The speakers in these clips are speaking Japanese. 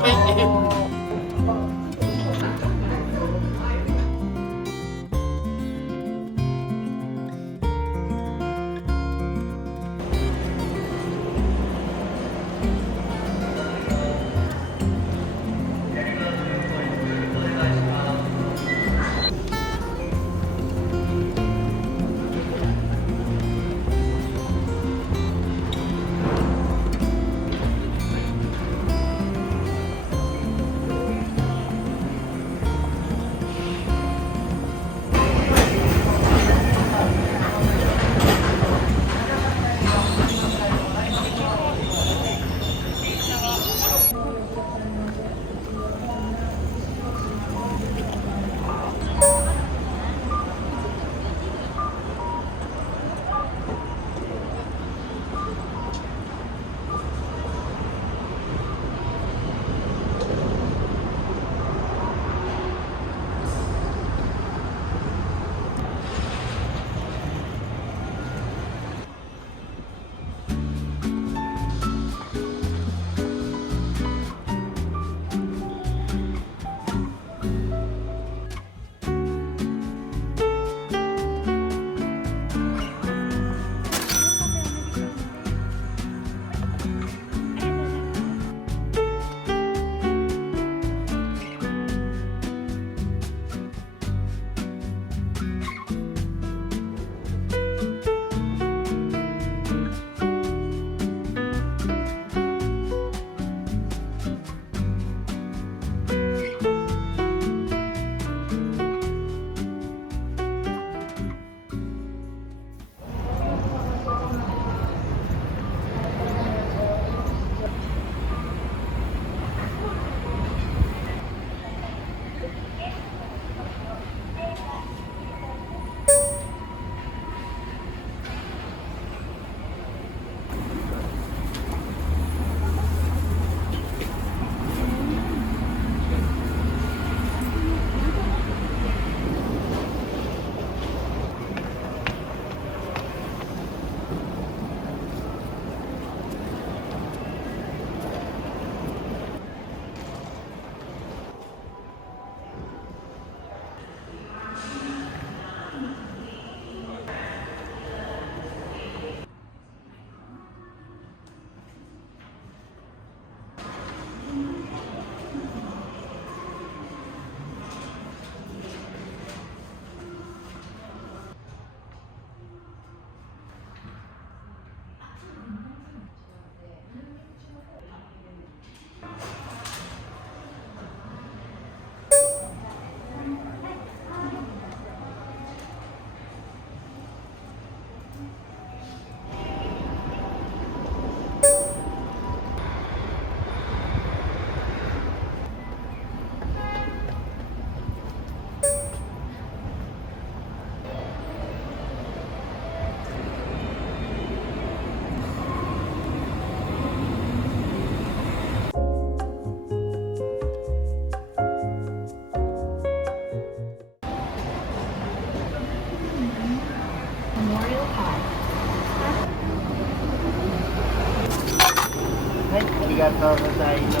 ไม่อิ่มはい、ありがとうございます。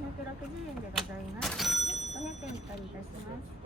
260円でございます。500円お借りいたします。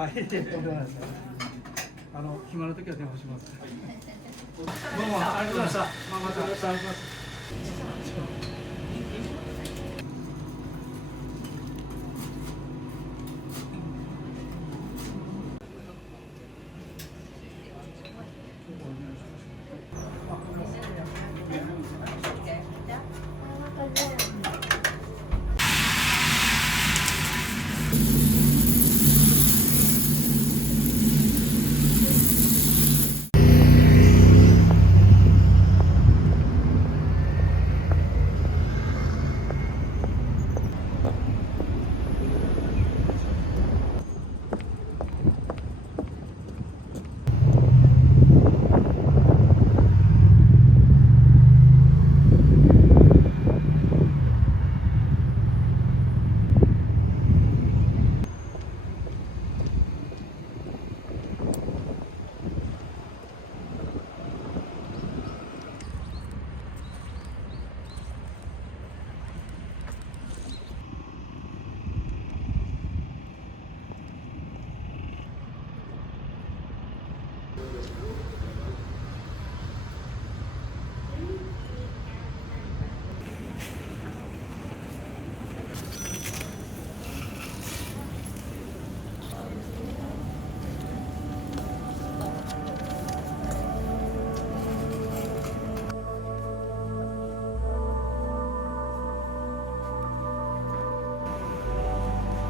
あ、いえいえ、とんでもないです。暇な時は電話します。どうもありがとうございました。またお願いします。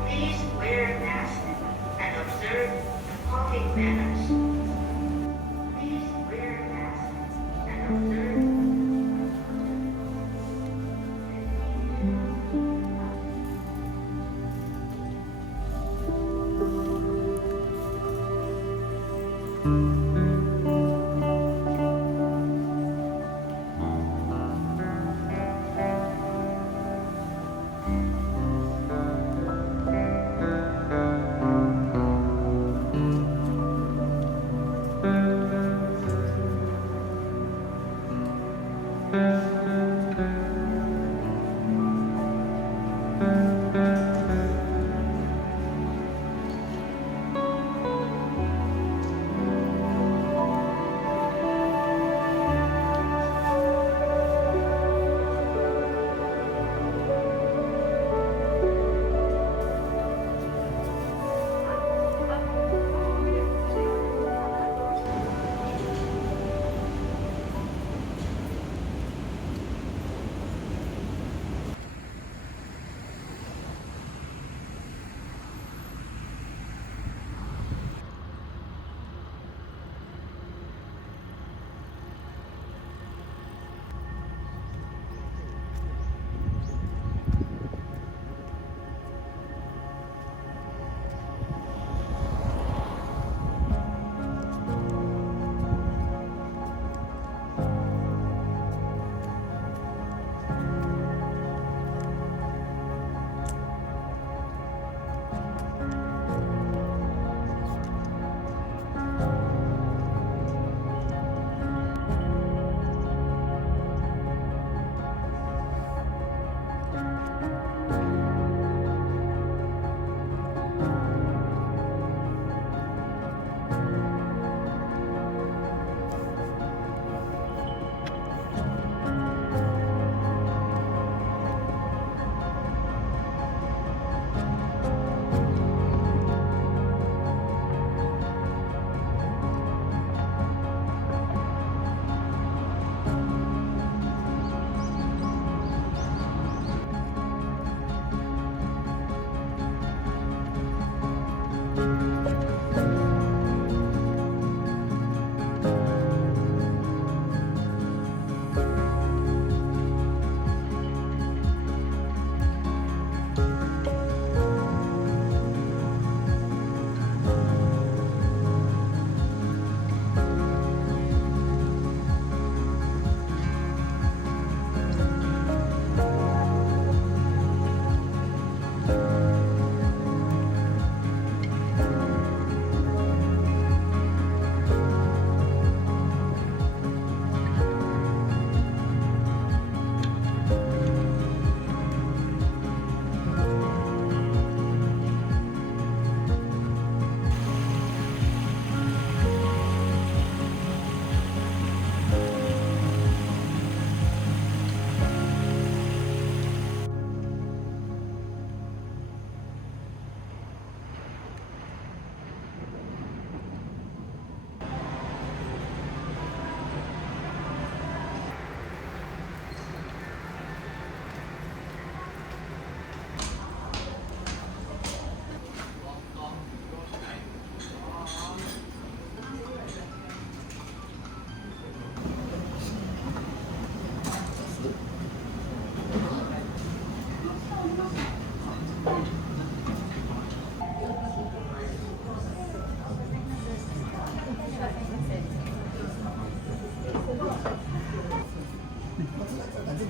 Please wear a mask and observe the public manners. Please wear a mask and observe.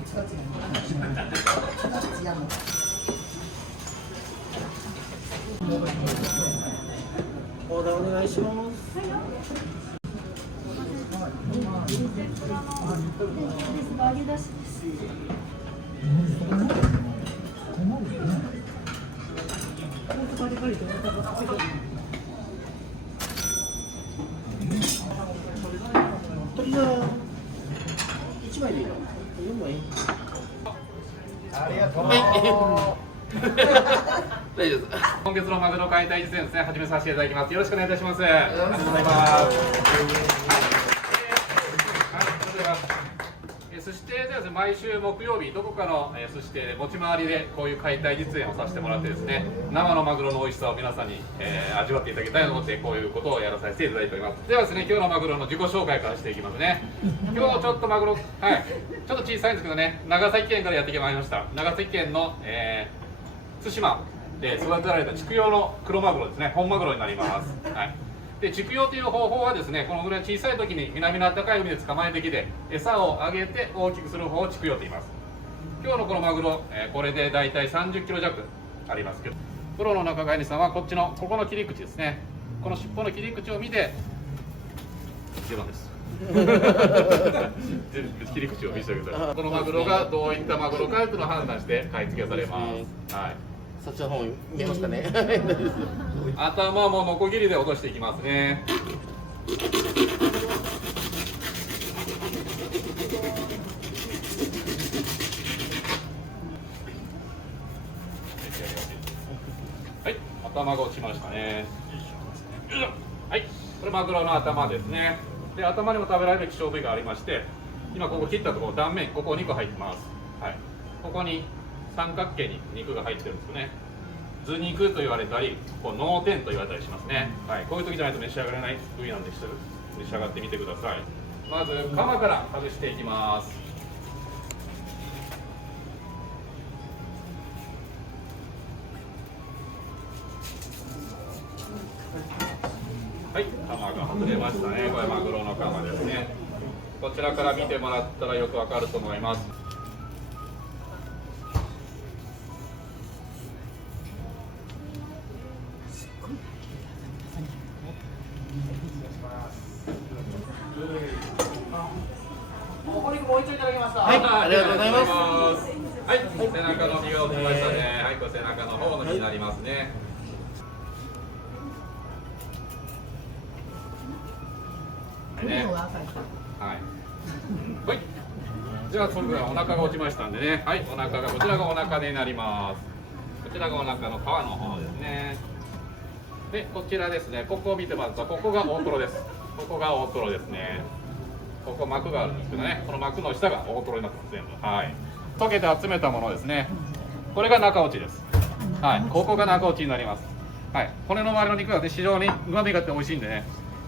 オーダーお願いします。揚げ出しです。鶏が1枚でいいの？4枚？ありがとう。大丈夫です。今月のマグロ解体実演ですね、始めさせていただきます。よろしくお願いいたします。ありがとうございます。はい、それでは寿司亭ではですね、毎週木曜日どこかの寿司亭で持ち回りでこういう解体実演をさせてもらってですね、生のマグロの美味しさを皆さんに、味わっていただきたいと思ってこういうことをやらさせていただいております。ではですね、今日のマグロの自己紹介からしていきますね。今日ちょっとマグロ、はい、ちょっと小さいんですけどね、長崎県からやってきまいりました。長崎県の、対馬で育てられた畜養の黒マグロですね、本マグロになります。はい、で畜養という方法はですね、このぐらい小さい時に南の暖かい海で捕まえてきて餌をあげて大きくする方を畜養と言います。今日のこのマグロ、これでだいたい30キロ弱ありますけど、プロの仲買主さんはここの切り口ですね、この尻尾の切り口を見て自分です切り口を見せてください。このマグロがどういったマグロかというのを判断して買い付けされます。はい、そっちの方見えますかね。頭もノコギリで落としていきますね。はい、頭が落ちましたね。はい、これマグロの頭ですね。で、頭にも食べられる希少部位がありまして、今ここ切ったところ断面、ここ2個入ってます。はい、ここに三角形に肉が入ってるんですよね。頭肉と言われたり、脳天と言われたりしますね。はい、こういう時じゃないと召し上がれない部位なんで、召し上がってみてください。まずカマから外していきます。はい、カマが外れましたね。これマグロのカマですね。こちらから見てもらったらよくわかると思います。お肉もう一丁いただきました。はい、ありがとうございます。はい、背中の身が落ちましたね。はい、これ背中の方の身になりますね。はい、ね。はい。はい。じゃあそれではお腹が落ちましたんでね。はい、お腹がこちらがお腹になります。こちらがお腹の皮の方ですね。で、こちらですね。ここを見てもらうと、ここが大トロです。ここが大トロですね。ここ膜があるんですけどね、この膜の下が大トロになってます、全部。はい。溶けて集めたものですね。これが中落ちです。はい。ここが中落ちになります。はい。骨の周りの肉がね、非常に旨味があって美味しいんでね、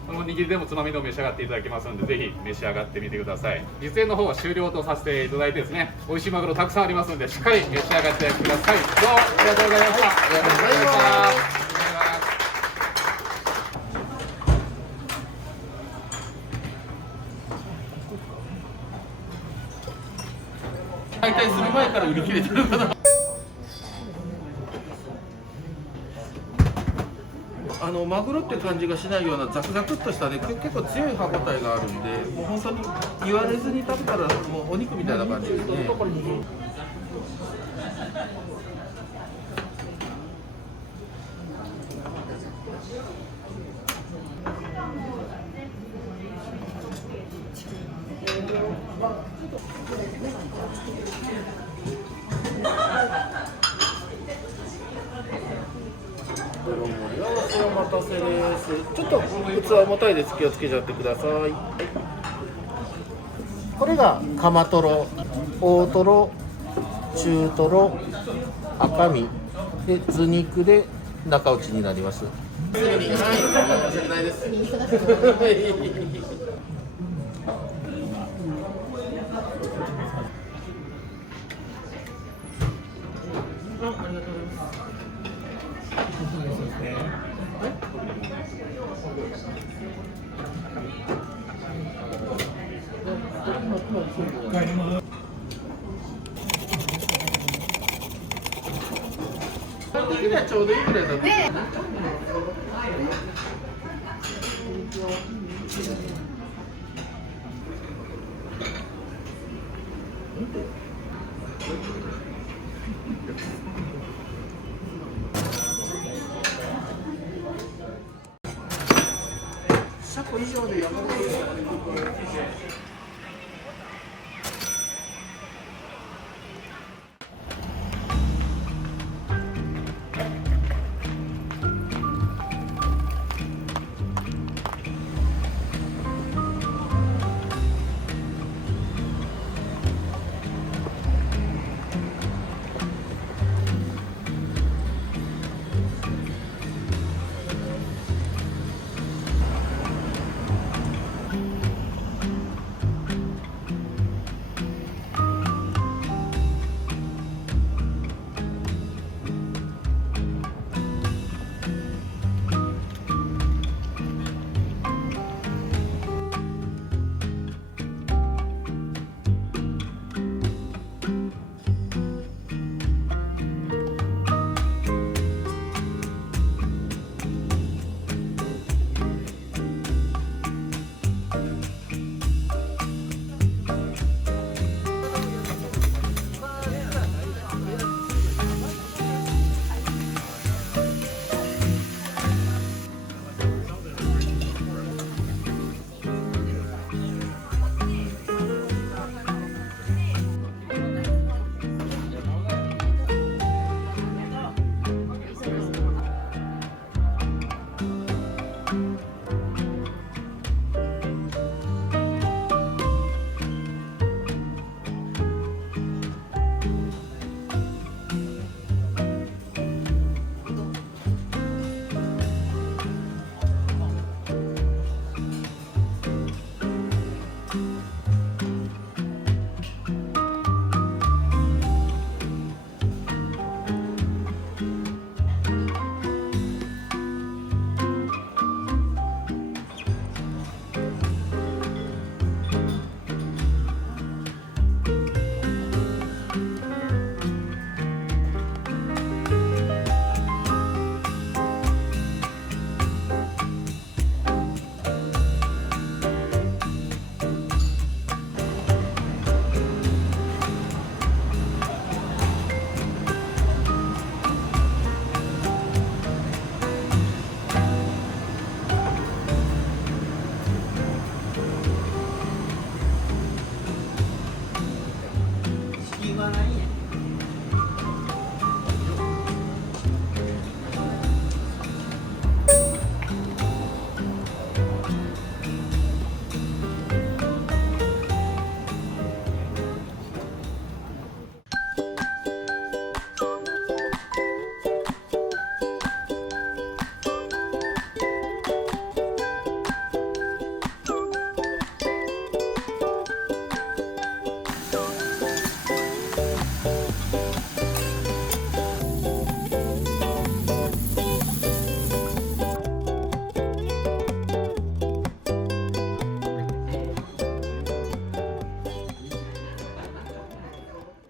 この握りでもつまみでも召し上がっていただけますので、ぜひ召し上がってみてください。実演の方は終了とさせていただいてですね、美味しいマグロたくさんありますので、しっかり召し上がってください。どうもありがとうございました。ありがとうございます。解体する前から売り切れてるかな。マグロって感じがしないようなザクザクっとしたね、結構強い歯ごたえがあるんで、もう本当に言われずに食べたらもうお肉みたいな感じですね。お待たせです。ちょっと器重たいです。気をつけちゃってください。はい、これがカマトロ、大トロ、中トロ、赤身で頭肉で中落ちになります。はい、申し訳ないです。的にはちょうどいいぐらいだと思う。車庫以上で山本